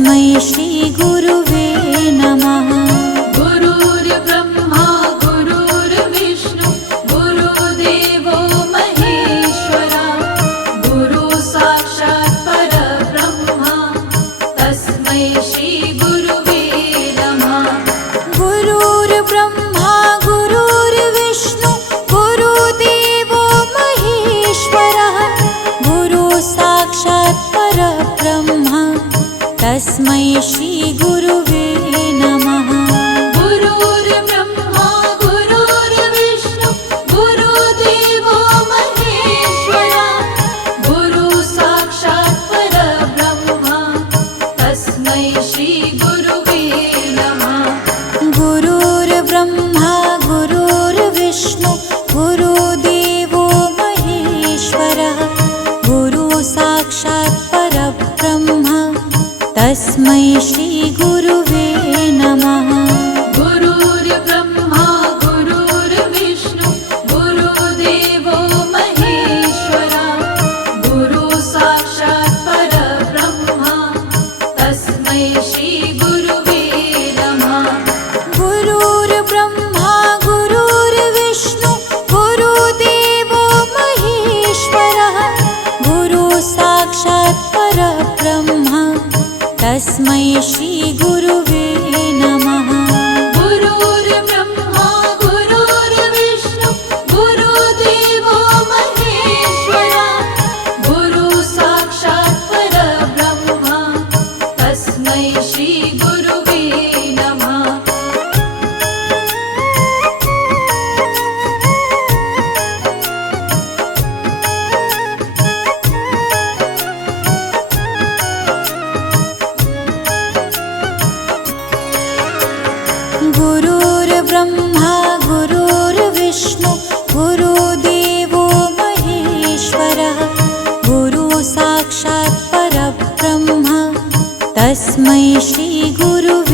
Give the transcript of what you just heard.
तस्मै श्रीगुरुवे नमः। गुरुर्ब्रह्मा गुरुर्विष्णु गुरुदेवो महेश्वरा गुरु साक्षात् परब्रह्मा तस्मै श्रीगुरुवे नमः। गुरुर्ब्रह्मा गुरुर्विष्णु गुरुदेवो महेश्वरः गुरु साक्षात् परब्रह्मा तस्मै श्रीगुरुवे नमः। गुरुर्ब्रह्मा गुरुर्विष्णु गुरुदेवो महेश्वरा गुरु साक्षात् परब्रह्मा तस्मै श्रीगुरुवे नमः। गुरुर्ब्रह्मा गुरुर्विष्णु गुरुदेवो महेश्वरः गुरु साक्षात् परब्रह्मा तस्मै श्रीगुरुवे नमः। गुरुर्ब्रह्मा गुरुर्विष्णु गुरुदेवो महेश्वरा गुरु साक्षात् परब्रह्मा तस्मै श्रीगुरुवे नमः। गुरुर्ब्रह्मा गुरुर्विष्णु गुरुदेवो महेश्वरः गुरु साक्षात् परब्रह्मा तस्मै श्रीगुरुवे नमः। गुरुर्ब्रह्मा गुरुर्विष्णु गुरुदेवो महेश्वरा गुरु साक्षात् परब्रह्मा तस्मै श्रीगुरुवे नमः। गुरुर्ब्रह्मा गुरुर्विष्णु गुरुदेवो महेश्वरः गुरु साक्षात् परब्रह्मा तस्मै श्रीगुरुवे